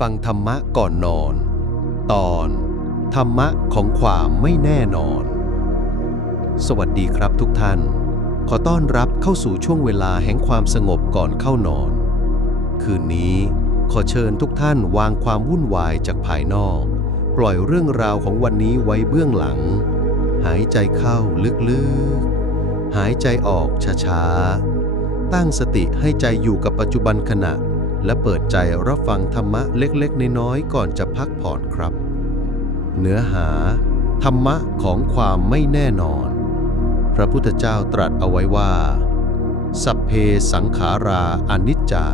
ฟังธรรมะก่อนนอน ตอน ธรรมะของความไม่แน่นอน สวัสดีครับทุกท่าน ขอต้อนรับเข้าสู่ช่วงเวลาแห่งความสงบก่อนเข้านอน คืนนี้ขอเชิญทุกท่านวางความวุ่นวายจากภายนอก ปล่อยเรื่องราวของวันนี้ไว้เบื้องหลัง หายใจเข้าลึกๆ หายใจออกช้าๆ ตั้งสติให้ใจอยู่กับปัจจุบันขณะ และเปิดใจรับฟังธรรมะเล็กๆ น้อยๆก่อนจะพักผ่อนครับ เนื้อหา ธรรมะของความไม่แน่นอน พระพุทธเจ้าตรัสเอาไว้ว่า สัพเพสังขาราอนิจจา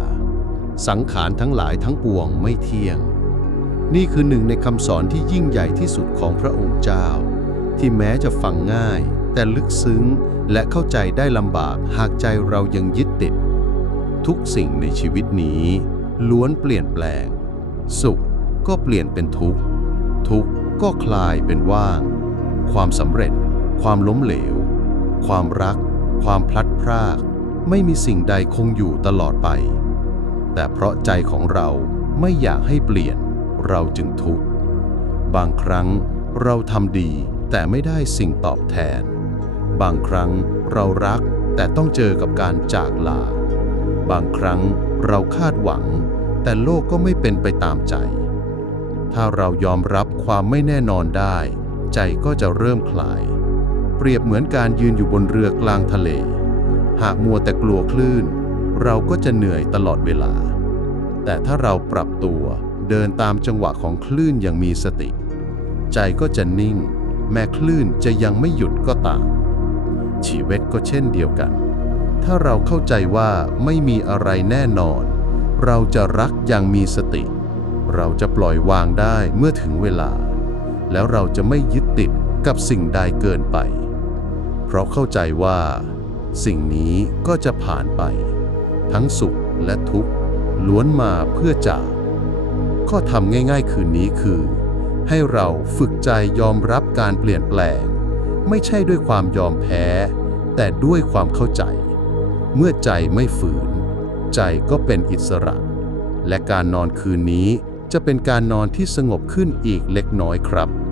สังขารทั้งหลายทั้งปวงไม่เที่ยง นี่คือหนึ่งในคำสอนที่ยิ่งใหญ่ที่สุดของพระองค์เจ้า ที่แม้จะฟังง่าย แต่ลึกซึ้งและเข้าใจได้ลำบากหากใจเรายังยึดติด ทุกสิ่งในชีวิตนี้ ล้วนเปลี่ยนแปลง สุขก็เปลี่ยนเป็นทุกข์ ทุกข์ก็คลายเป็นว่าง ความสำเร็จ ความล้มเหลว ความรัก ความพลัดพราก ไม่มีสิ่งใดคงอยู่ตลอดไป แต่เพราะใจของเราไม่อยากให้เปลี่ยน เราจึงทุกข์ บางครั้งเราทำดีแต่ไม่ได้สิ่งตอบแทน บางครั้งเรารักแต่ต้องเจอกับการจากลา บางครั้งเราคาดหวัง แต่โลกก็ไม่เป็นไปตามใจ ถ้าเรายอมรับความไม่แน่นอนได้ ใจก็จะเริ่มคลาย เปรียบเหมือนการยืนอยู่บนเรือกลางทะเล หากมัวแต่กลัวคลื่น เราก็จะเหนื่อยตลอดเวลา แต่ถ้าเราปรับตัวเดินตามจังหวะของคลื่นอย่างมีสติ ใจก็จะนิ่ง แม้คลื่นจะยังไม่หยุดก็ตามชีวิตก็เช่นเดียวกัน ถ้าเราเข้าใจว่าไม่มีอะไรแน่นอน เราจะรักอย่างมีสติ เราจะปล่อยวางได้เมื่อถึงเวลา แล้วเราจะไม่ยึดติดกับสิ่งใดเกินไป เพราะเข้าใจว่า สิ่งนี้ก็จะผ่านไป ทั้งสุขและทุกข์ล้วนมาเพื่อจากข้อทำง่ายๆ คืนนี้คือ ให้เราฝึกใจยอมรับการเปลี่ยนแปลง ไม่ใช่ด้วยความยอมแพ้ แต่ด้วยความเข้าใจ เมื่อใจไม่ฝืน ใจก็เป็นอิสระ และการนอนคืนนี้จะเป็นการนอนที่สงบขึ้นอีกเล็กน้อยครับ